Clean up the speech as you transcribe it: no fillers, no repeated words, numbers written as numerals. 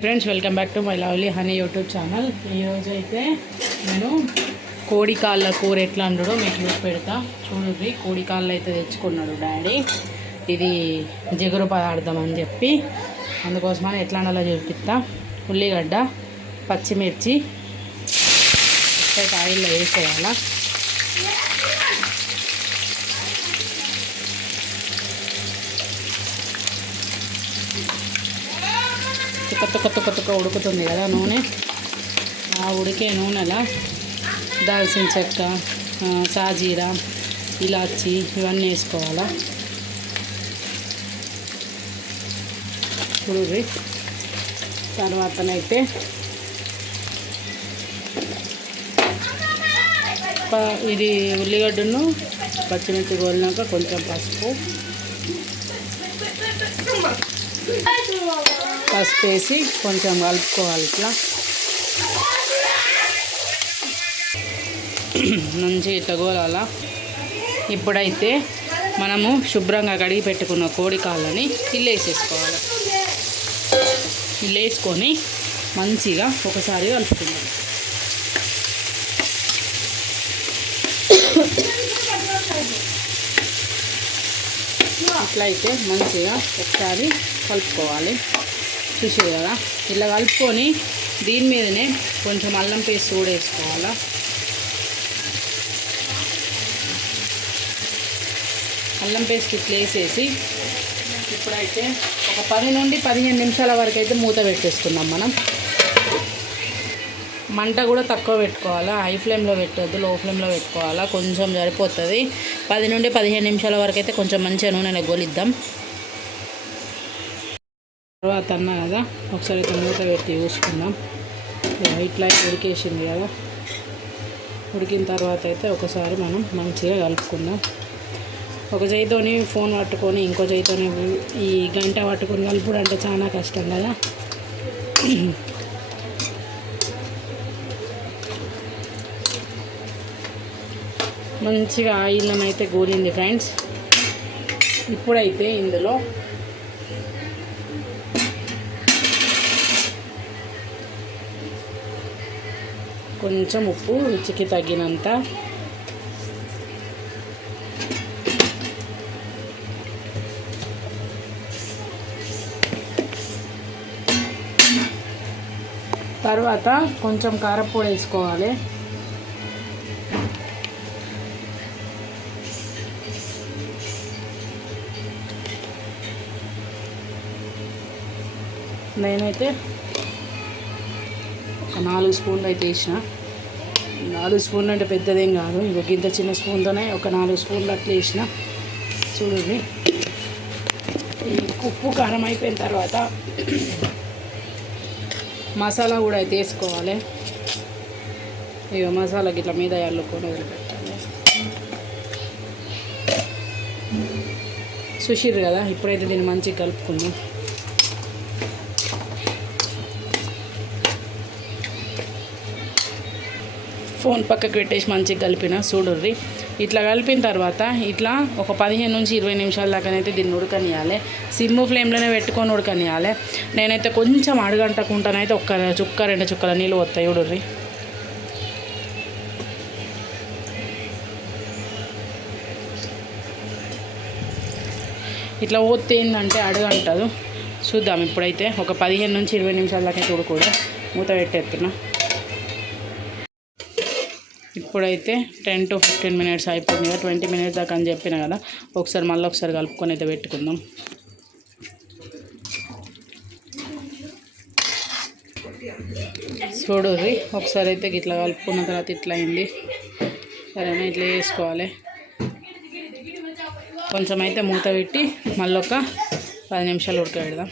Friends welcome back to my lovely honey YouTube channel. ఈరోజు అయితే నేను కోడి కాళ్ళ కూర ఎట్లా అంటాడో మీకు చూసి పెడతా. చూడండి, కోడి కాళ్ళు అయితే తెచ్చుకున్నాడు డాడీ. ఇది జిగురు పదార్థం అని చెప్పి అందుకోసమని ఎట్లా అనాలో చూపిస్తా. ఉల్లిగడ్డ, పచ్చిమిర్చి ఆయిల్లో వేసేయాలా. కొత్త ఉడుకుతుంది కదా నూనె. ఆ ఉడికే నూనెలా దాల్చిన చెక్క, సాజీరా, ఇలాచి ఇవన్నీ వేసుకోవాలా. ఉడికి తర్వాతనైతే ఇది ఉల్లిగడ్డను పచ్చిమిర్చి గోలినాక కొంచెం పసుపు వేసి కొంచెం కలుపుకోవాలి. ఇట్లా మంచి ఇట్లా గోలాల. ఇప్పుడైతే మనము శుభ్రంగా కడిగి పెట్టుకున్న కోడి కాళ్ళని ఇల్లు వేసేసుకోవాలి. ఇల్లు వేసుకొని మంచిగా ఒకసారి కలుపుకుందాం. ఇట్లా అయితే మంచిగా ఒకసారి కలుపుకోవాలి. చూసారు కదా, ఇలా కలుపుకొని దీని మీదనే కొంచెం అల్లం పేస్ట్ కూడా వేసుకోవాలా. అల్లం పేస్ట్ ఇట్లా వేసేసి ఇప్పుడైతే ఒక 10 నుండి 15 నిమిషాల వరకు అయితే మూత పెట్టేసుకుందాం. మనం మంట కూడా తక్కువ పెట్టుకోవాలా, హై ఫ్లేమ్లో పెట్టద్దు, లో ఫ్లేమ్లో పెట్టుకోవాలా. కొంచెం సరిపోతుంది. 10 నుండి 15 నిమిషాల వరకు అయితే కొంచెం మంచిగా నూనెలో గొలిద్దాం. తర్వాత అన్నా కదా, ఒకసారి అయితే మూత పెట్టి చూసుకుందాం. ఇట్లా ఉడికేసింది కదా. ఉడికిన తర్వాత అయితే ఒకసారి మనం మంచిగా కలుపుకుందాం. ఒక చేయితోని ఫోన్ పట్టుకొని ఇంకో చేయితోని ఈ గంట పట్టుకొని కలుపుడు అంటే చాలా కష్టం కదా. మంచిగా ఆయిల్ని అయితే గోలింది ఫ్రెండ్స్. ఇప్పుడైతే ఇందులో కొంచెం ఉప్పు రుచికి తగినంత, తర్వాత కొంచెం కారపొడి వేసుకోవాలి. నేనైతే ఒక 4 స్పూన్లు అయితే వేసిన. 4 స్పూన్లు అంటే పెద్దదేం కాదు, ఇంకొక ఇంత చిన్న స్పూన్తోనే ఒక 4 స్పూన్లు అట్లా వేసిన. చూడండి, ఈ ఉప్పు కారం అయిపోయిన తర్వాత మసాలా కూడా అయితే వేసుకోవాలి. ఇక మసాలాకి ఇట్లా మీద అల్లుకొని వదిలిపెట్టాలి. చూసిర్రు కదా, ఇప్పుడైతే దీన్ని మంచిగా కలుపుకుందాం. ఫోన్ పక్కకు పెట్టేసి మంచిగా కలిపిన. చూడుర్రి, ఇట్లా కలిపిన తర్వాత ఇట్లా ఒక 15 నుంచి 20 నిమిషాల దాకానైతే దీన్ని ఉడకనియాలి. సిమ్ ఫ్లేమ్లోనే పెట్టుకొని ఉడకనియాలి. నేనైతే కొంచెం అడుగంటకుంటానైతే ఒక్క చుక్క 2 చుక్కల నీళ్ళు వస్తాయి. చూడుర్రి, ఇట్లా పోతే ఏంటంటే అడుగంటదు. చూద్దాం. ఇప్పుడైతే ఒక 15 నుంచి 20 నిమిషాల దాకా ఉడకూడదు. మూత పెట్టేస్తున్నా. ఇప్పుడైతే 10 to 15 మినిట్స్ అయిపోయింది కదా. 20 మినిట్స్ దాకా అని చెప్పిన కదా. మళ్ళీ ఒకసారి కలుపుకొని అయితే పెట్టుకుందాం. చూడుర్రి, ఒకసారి అయితే ఇట్లా కలుపుకున్న తర్వాత ఇట్లా అయింది. సరేనా, ఇట్లా వేసుకోవాలి. కొంచెం అయితే మూత పెట్టి మళ్ళీ ఒక 10 నిమిషాలు ఉడకబెడదాం.